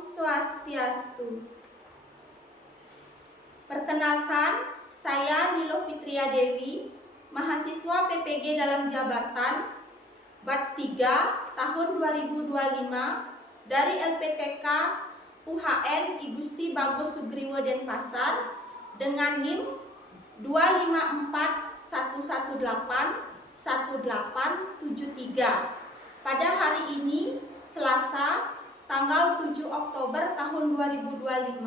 Swastiastu. Perkenalkan, saya Nilo Fitria Dewi, mahasiswa PPG dalam jabatan Batch 3 tahun 2025 dari LPTK UHN I Gusti Bagus Sugriwo Denpasar dengan NIM 25411811873. Pada hari ini, Selasa, tanggal 7 Oktober tahun 2025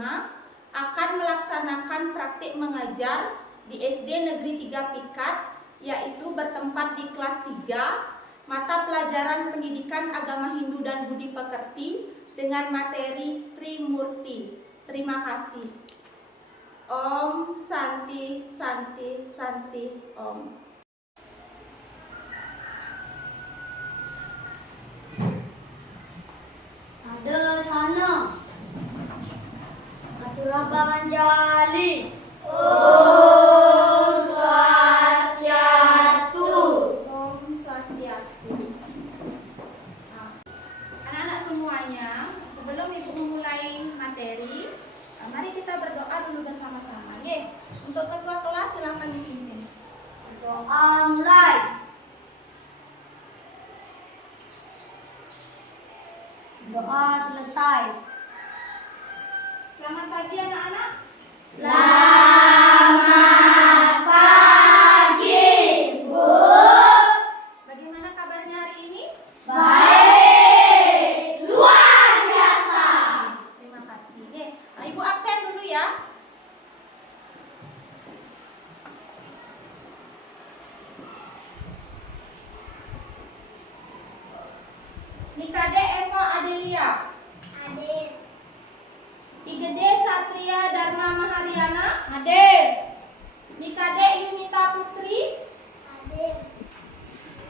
akan melaksanakan praktik mengajar di SD Negeri 3 Pikat, yaitu bertempat di kelas 3 mata pelajaran Pendidikan Agama Hindu dan Budi Pekerti dengan materi Trimurti. Terima kasih. Om Santi Santi Santi Om. Ada sana Atura Banganjali. Om Swastiastu. Om Swastiastu. Anak-anak semuanya, sebelum Ibu memulai materi, mari kita berdoa dulu bersama-sama. Untuk ketua kelas silakan dipimpin. Doa mulai. Doa selesai. Selamat pagi anak-anak. Selamat pagi, Bu. Bagaimana kabarnya hari ini? Baik, luar biasa. Terima kasih. Ibu absen dulu ya. Nikade Eva Adelia. Hadir. Igede Satria Dharma Maharyana. Hadir. Nikade Yunita Putri. Hadir.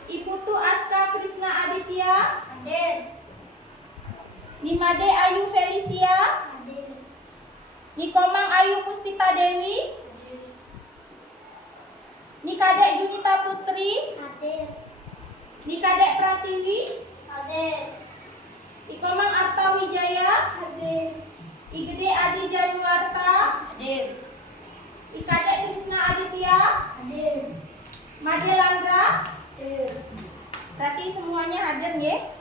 Iputu Aska Krisna Aditya. Hadir. Nimade Ayu Felicia. Hadir. Nikomang Ayu Puspita Dewi. Nikade Junita Putri. Hadir. Nikade Pratiwi. Hadir. Ikomang Arta Wijaya. Hadir. Igede Adi Januarta. Hadir. Ikade Krisna Aditya. Hadir. Made Landra. Hadir. Berarti semuanya hadir ya.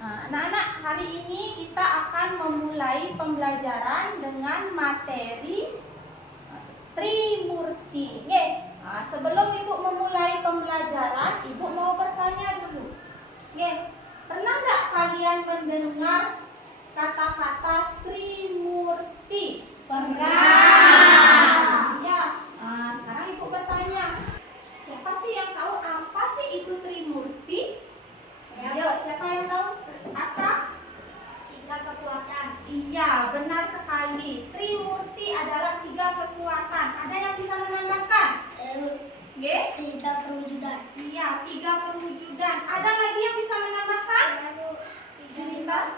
Anak-anak, hari ini kita akan memulai pembelajaran dengan materi Trimurti. Sebelum Ibu memulai pembelajaran, Ibu mau bertanya dulu. Pernah nggak kalian mendengar kata-kata Trimurti? Pernah. Ya. Sekarang Ibu bertanya, siapa sih yang tahu apa sih itu Trimurti? Ayo, siapa yang tahu? Aska? 3 kekuatan. Iya, benar sekali. Trimurti adalah 3 kekuatan. Ada yang bisa menambahkan? 3 perwujudan. Iya, 3 perwujudan. Ada lagi yang bisa menambahkan? Junita?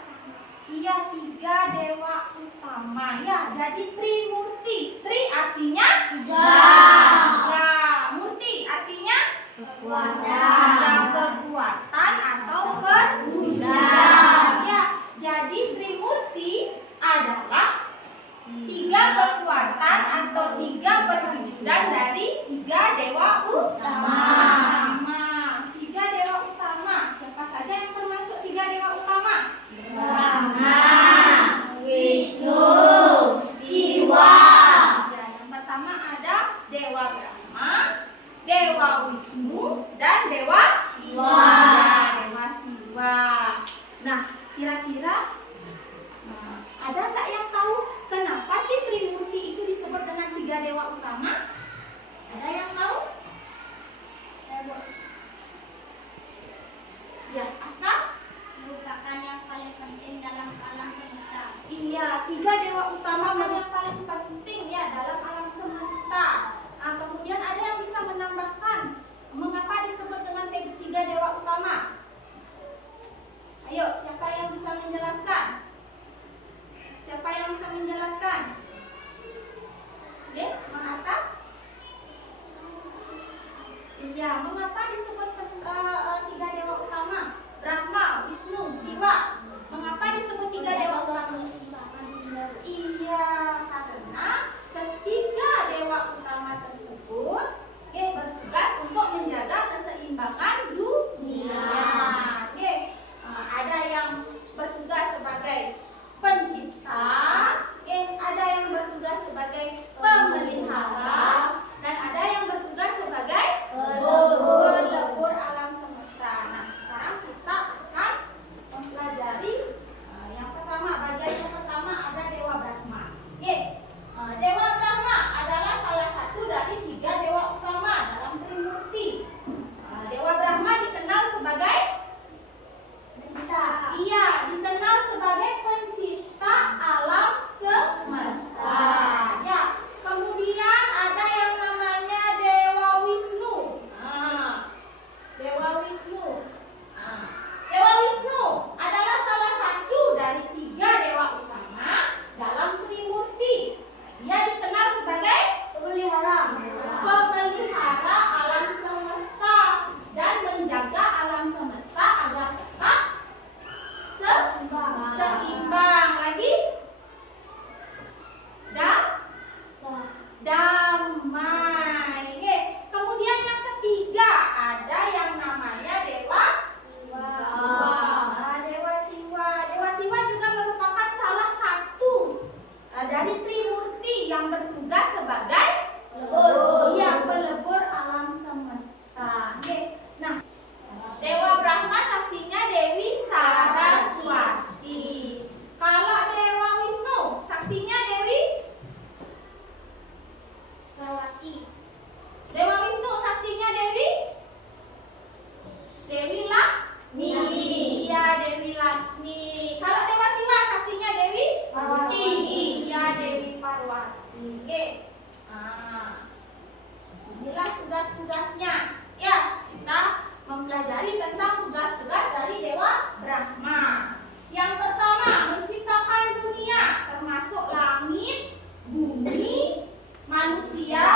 Iya, 3 dewa utama. Ya, jadi Trimurti. Tri artinya 3. Ya, Murti artinya Kekuatan. ada kekuatan atau perwujudan. Ya, jadi Trimurti adalah 3 kekuatan atau 3 perwujudan dari 3 dewa utama. 3 dewa utama. Siapa saja yang termasuk 3 dewa utama? Brahma, Wisnu, Siwa. Ya, yang pertama ada Dewa Brahma, Dewa Wisnu, dan Dewa Siwa. Ya, Dewa Siwa. Nah, kira-kira ada nggak yang tahu kenapa sih Trimurti itu disebut dengan 3 dewa utama? Ada yang tahu? Ya, Aska? Merupakan yang paling penting dalam alam semesta. Iya, 3 dewa utama yang paling penting ya dalam alam semesta. Kemudian ada yang bisa menambahkan mengapa disebut dengan 3 dewa utama? Ayo, siapa yang bisa menjelaskan? Siapa yang bisa menjelaskan? Mengapa? Iya, mengapa disebut 3 dewa utama? Wisnu. Nah, Dewa Wisnu adalah salah satu dari 3 dewa utama dalam Trimurti. Dia dikenal sebagai pemelihara alam semesta dan menjaga alam semesta agar tetap seimbang. Lagi damai. Oke. Kemudian yang ketiga ada yang namanya Dewa Siwa. Dewa Siwa. Dewa Siwa juga merupakan salah satu dari Trimurti yang bertugas sebagai pelebur alam semesta. Oke. Nah, Dewa Brahma saktinya Dewi Saraswati. Kalau Dewa Wisnu saktinya Dewi Dewa Wisnu saktinya Dewi Laksmi. Iya, Dewi Laksmi. Kalau Dewa Siwa saktinya Dewi Parwati. Iya, Dewi Parwati. Oke. Nah, inilah tugas-tugasnya. Ya, kita mempelajari tentang tugas-tugas dari Dewa Brahma. Yang pertama, menciptakan dunia termasuk langit, bumi, manusia,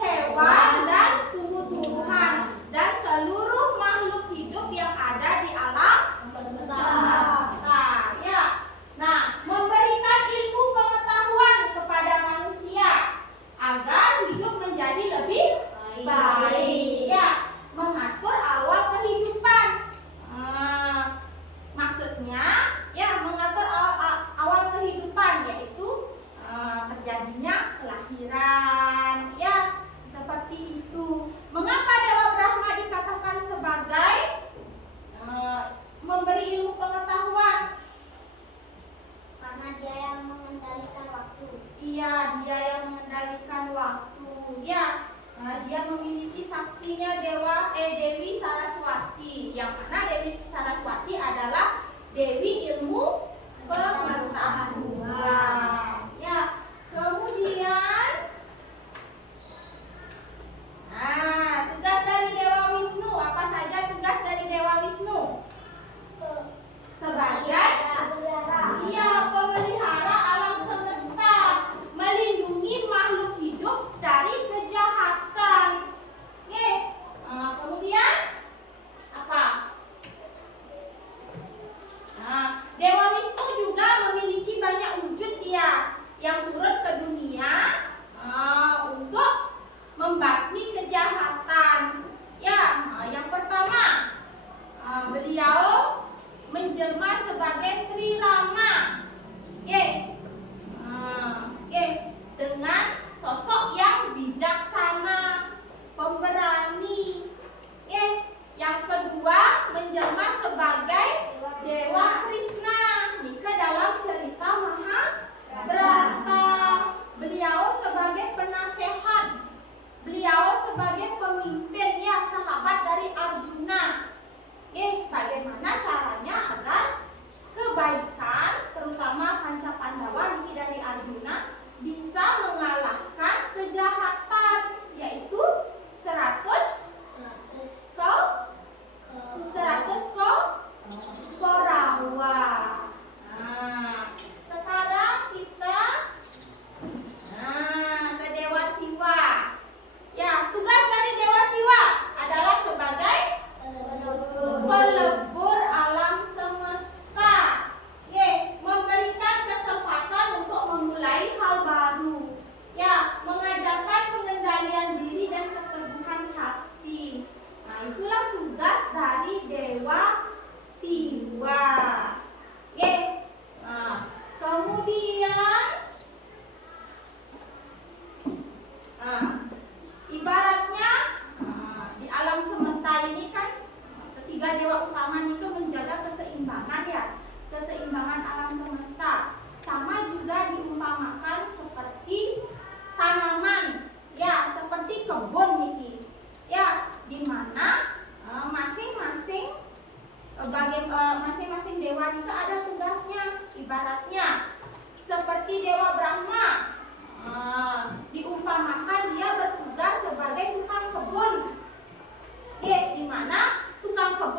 hewan, dan tumbuh-tumbuhan, dan seluruh makhluk hidup yang ada di alam semesta. Ya. Nah, memberikan ilmu pengetahuan kepada manusia agar hidup menjadi lebih baik. Ya, mengatur awal kehidupan. Maksudnya, ya mengatur awal kehidupan, yaitu terjadinya kelahiran, ya seperti itu. Mengapa Dewa Brahma dikatakan sebagai memberi ilmu pengetahuan? Karena dia yang mengendalikan waktu. Iya, dia yang mengendalikan waktu. Ya, dia memiliki saktinya Dewi Saraswati, yang mana Dewi Saraswati adalah Dewi ilmu pengetahuan. Ya, kemudian tugas dari Dewa Wisnu. Apa saja tugas dari Dewa Wisnu? Sebagai pemelihara alam semesta, melindungi makhluk hidup dari kejahatan. Oke. Kemudian apa? Dewa Wisnu juga memiliki banyak wujud yang turun ke dunia untuk membasmi kejahatan. Ya, yang pertama, beliau menjelma sebagai Sri Rama. Dengan sosok yang bijaksana, pemberani. Yang kedua, menjelma sebagai Dewa Krishna. Jika dalam cerita Mahabharata, beliau sebagai penasehat, beliau sebagai pemimpin, sahabat dari Arjuna. Bagaimana caranya agar kebaikan, terutama Panca Pandawa ini dari Arjuna, bisa mengalahkan kejahatan, yaitu 100 Korawa. Sekarang kita ke Dewa Siwa. Ya, tugas dari Dewa Siwa adalah sebagai pelebur alam semesta. Memberikan kesempatan untuk memulai hal baru. Ya, mengajarkan pengendalian diri dan keteguhan hati. Nah, itulah tugas dari Dewa Siwa. Kemudian ibaratnya di alam semesta ini kan ketiga dewa utama itu menjaga keseimbangan, keseimbangan alam semesta. Sama juga diumpamakan seperti tanaman, seperti kebun niki. Di mana masing-masing dewa itu ada tugasnya. Ibaratnya seperti Dewa Brahma, diumpamakan dia bertugas sebagai tukang kebun. Di mana tukang kebun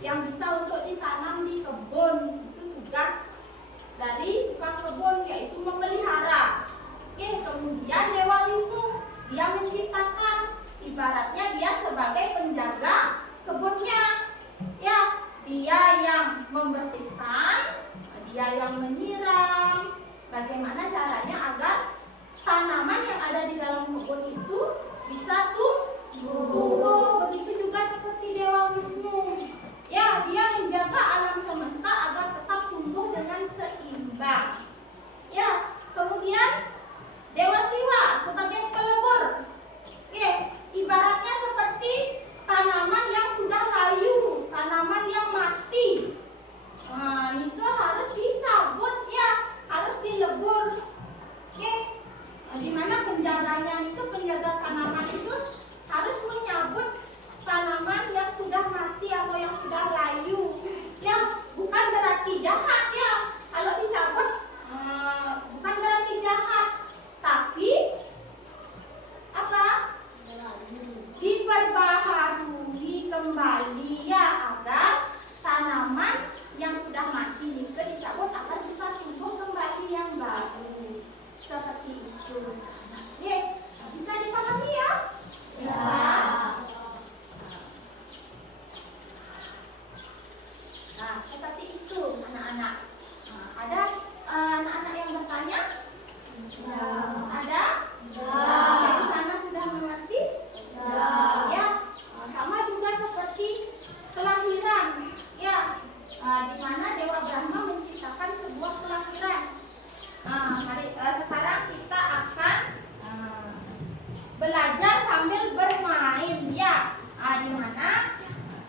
yang bisa untuk ditanam di kebun. Itu tugas dari tukang kebun, yaitu memelihara. Oke, kemudian Dewa Wisnu, dia menciptakan, ibaratnya dia sebagai penjaga kebunnya. Ya, dia yang membersihkan, dia yang menyiram. Bagaimana caranya agar tanaman yang ada di dalam kebun itu bisa tumbuh. Begitu juga seperti Dewa Wisnu. Ya, dia menjaga alam semesta agar tetap tumbuh dengan seimbang. Ya, kemudian Dewa Siwa sebagai pelebur. Ya, ibaratnya seperti tanaman yang sudah layu, tanaman yang mati. Nah, Nika harus dicabut ya, harus dilebur. Oke, di mana penjaganya itu, penjaga tanaman itu harus menyabut tanaman yang sudah mati atau yang sudah layu. Ya, bukan berarti jahat ya. Kalau dicabut, bukan berarti jahat, tapi apa? Diperbaharui kembali ya, agar tanaman yang sudah mati ini dicabut agar bisa tumbuh kembali yang baru. Seperti itu. Oke, bisa dipahami ya? Bisa. Nah, seperti itu anak-anak. Nah, ada anak-anak yang bertanya? Ya. Ada? Ya. Yang di sana sudah mengerti? Ya. Ya. Sama juga seperti kelahiran. Ya. Di mana Dewa Brahma menciptakan sebuah kelahiran. Sekarang kita akan belajar sambil bermain ya. Di mana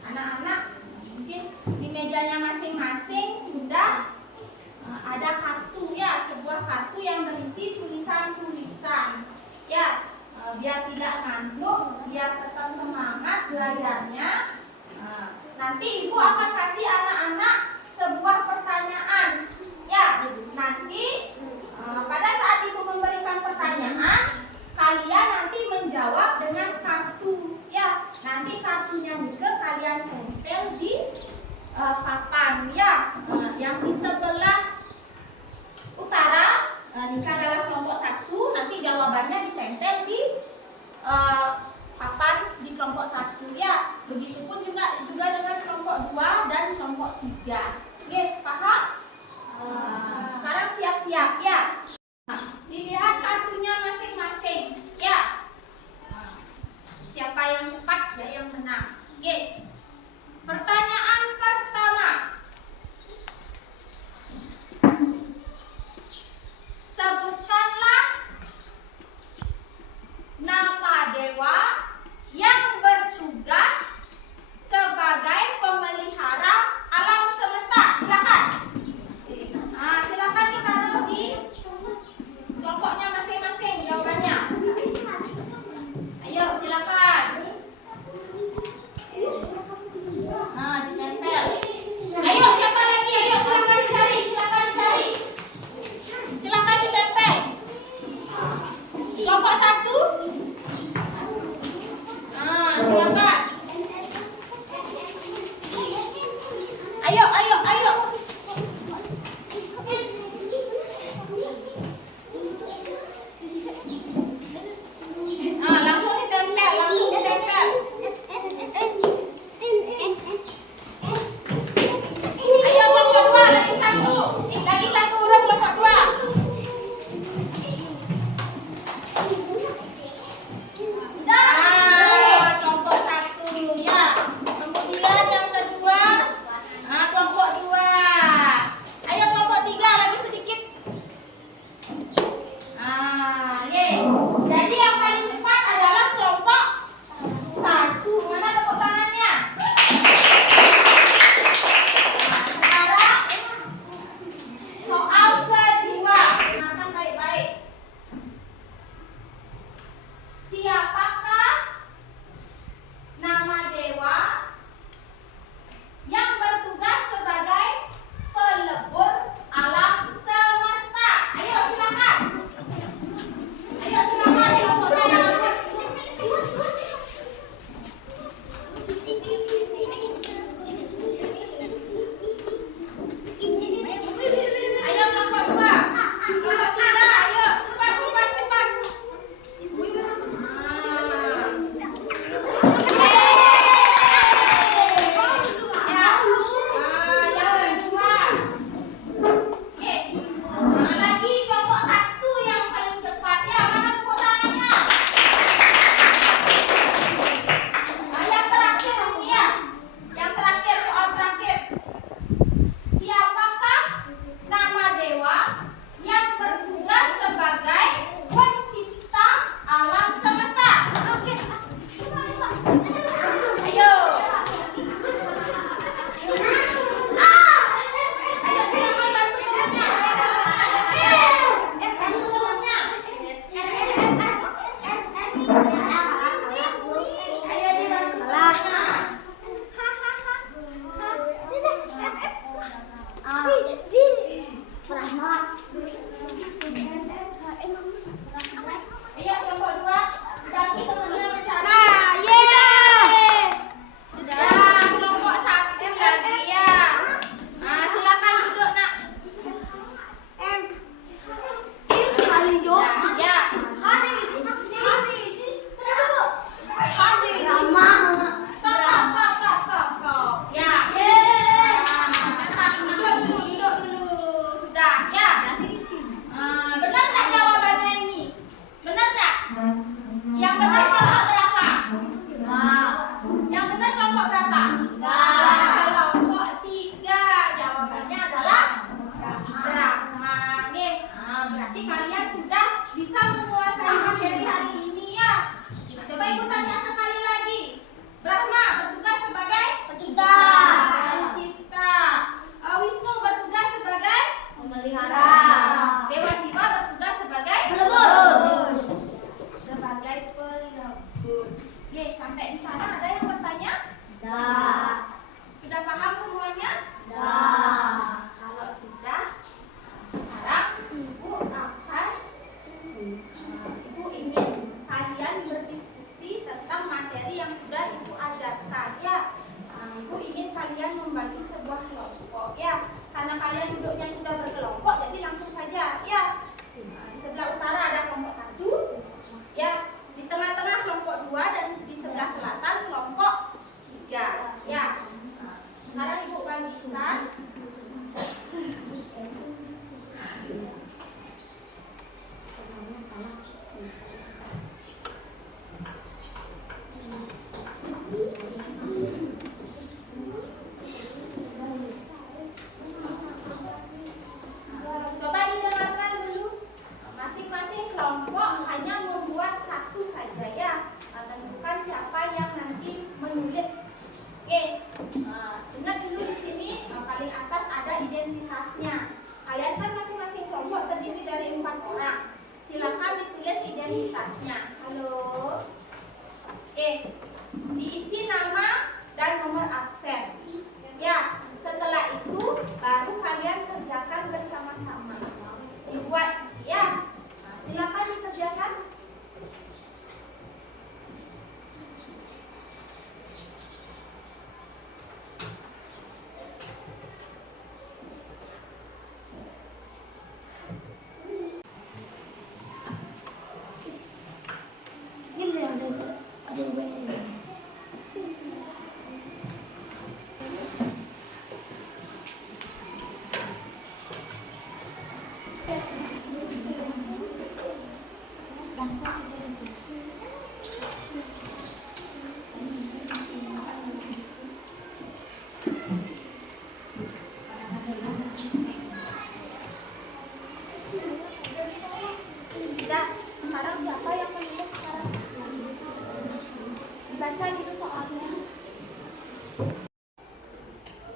anak-anak mungkin di mejanya masing-masing sudah ada kartu ya, sebuah kartu yang berisi tulisan-tulisan ya, biar tidak ngantuk, biar tetap semangat belajarnya. Nanti ibu akan kasih anak-anak sebuah pertanyaan ya. Nanti pada saat ibu memberikan pertanyaan, kalian nanti menjawab dengan kartu ya. Nanti kartunya juga kalian tempel di papan ya, yang di sebelah utara. Nika adalah kelompok 1, nanti jawabannya ditempel di papan di kelompok 1 ya. Begitupun juga dengan kelompok 2 dan kelompok 3. Oke, paham? Sekarang siap-siap ya. Dilihat kartunya masing-masing ya. Siapa yang cepat ya yang menang. Oke. Pertanyaan pertama. Sebutkanlah nama dewa yang bertugas sebagai pemelihara alam semesta. Silakan. Silakan ditaruh di kelompoknya masing-masing jawabannya. Ayo silakan.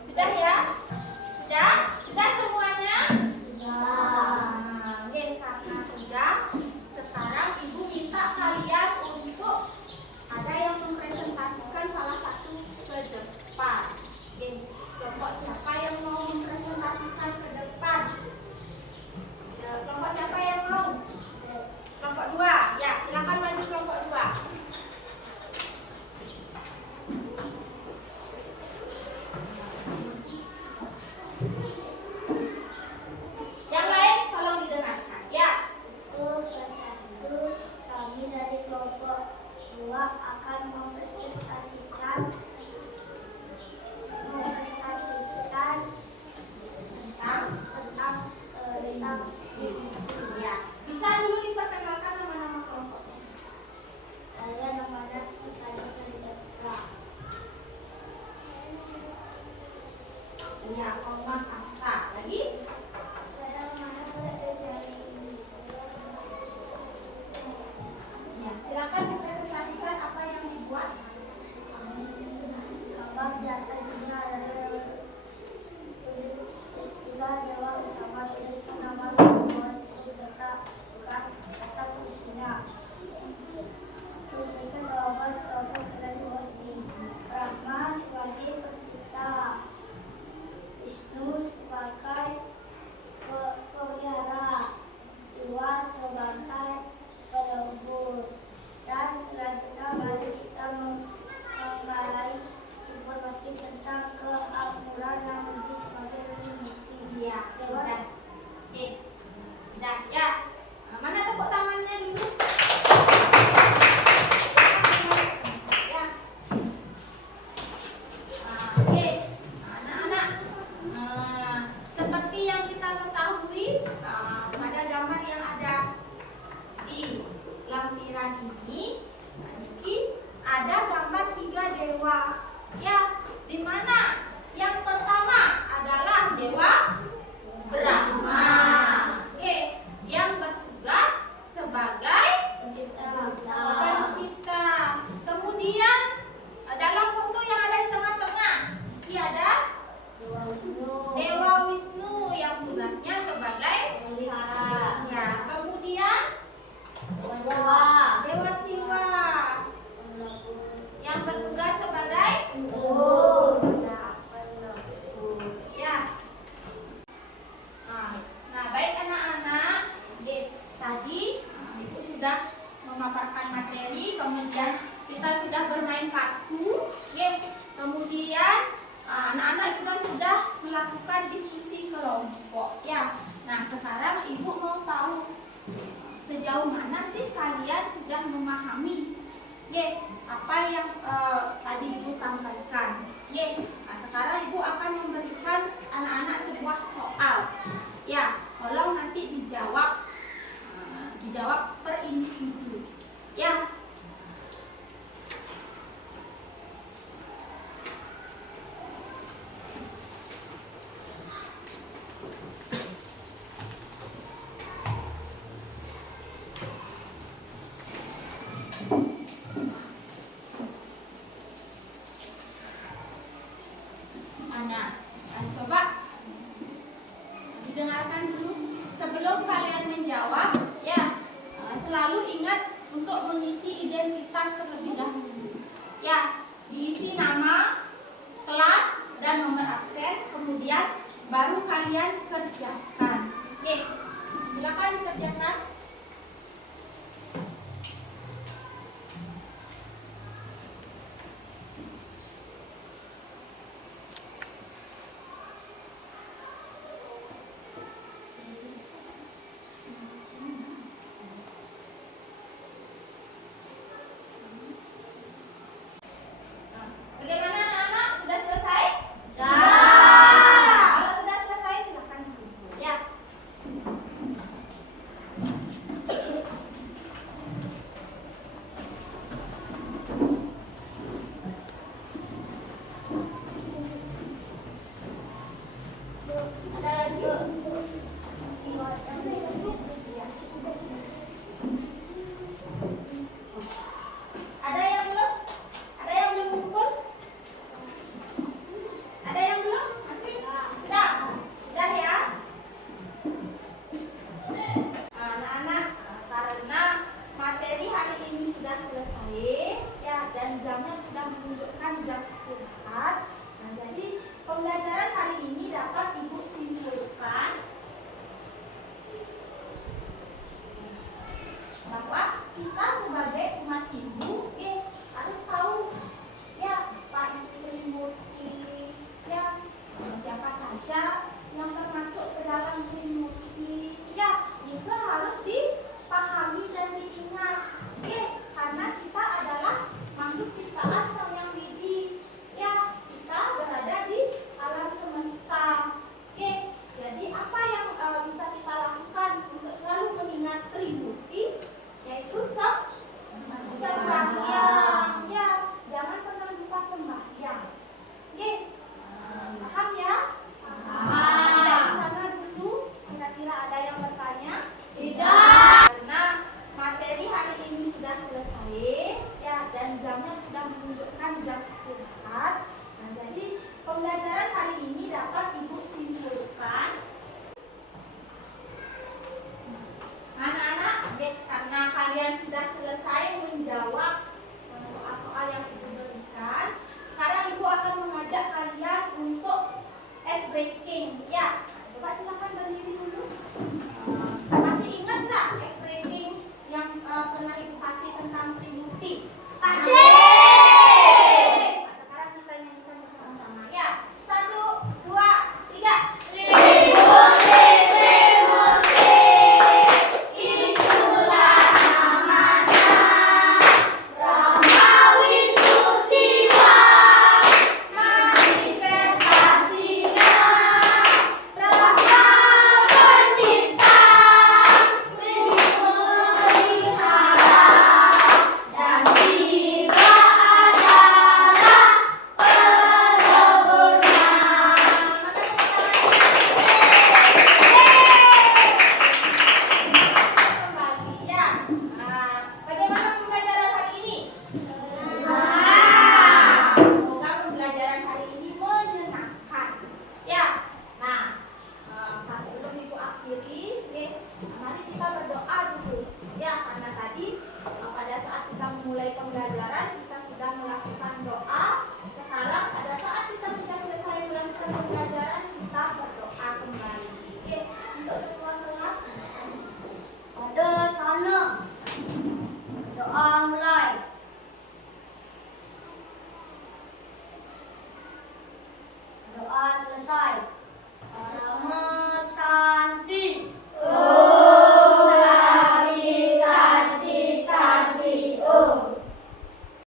Sudah ya? Sudah? Sudah semuanya? Oke, karena sudah, sekarang Ibu minta kalian untuk ada yang mempresentasikan salah satu ke depan. Oke, kelompok siapa yang mau mempresentasikan ke depan? Kelompok siapa yang mau? Kelompok 2. Ya, silakan maju kelompok 2. Yang lain tolong didengarkan. Ya. Prestasi itu kami dari kelompok 2 akan mempresentasikan tentang Ya. Bisa dulu diperkenalkan nama-nama kelompoknya. saya namanya Ikan Ferdinand. Ya, kompak kata. Lagi? Saya namanya Ferdinand. Ya, silakan dipresentasikan apa yang dibuat. Gambar di atas ini adalah tulis tiga dewa utama, tuliskan nama Tuhan serta bekas kata tulisnya. Tuliskan jawaban kelompok kita dua ini. Brahma sebagai pencipta, Wisnu sebagai pemelihara, Siwa sebagai pelebur, dan selanjutnya mari kita menggalai informasi tentang kemakmuran yang lebih sebagai mimpi. Ya, sudah. Oke. Sudah, ya. Nah, mana tepuk tangannya dulu? Ya. Oke. Anak-anak. Seperti yang kita ketahui, pada gambar yang ada di lampiran ini, ada gambar 3 dewa. Ya, di mana yang pertama adalah Dewa Brahma. Oke, yang bertugas sebagai pencipta. Kemudian dalam foto yang ada di tengah-tengah, ini ada Dewa Wisnu yang tugasnya sebagai Pemelihara. ya. Kemudian Dewa Siwa yang bertugas sebagai ya. Nah, baik anak-anak, tadi Ibu sudah memaparkan materi, kemudian kita sudah bermain kartu, kemudian anak-anak juga sudah melakukan diskusi kelompok, ya. Nah, sekarang Ibu mau tahu sejauh mana sih kalian sudah memahami apa yang tadi Ibu sampaikan. Nah, sekarang Ibu akan memberikan anak-anak sebuah soal. Ya, tolong nanti dijawab per individu. Ya. Coba didengarkan dulu sebelum kalian menjawab, ya. Selalu ingat untuk mengisi identitas terlebih dahulu. Ya,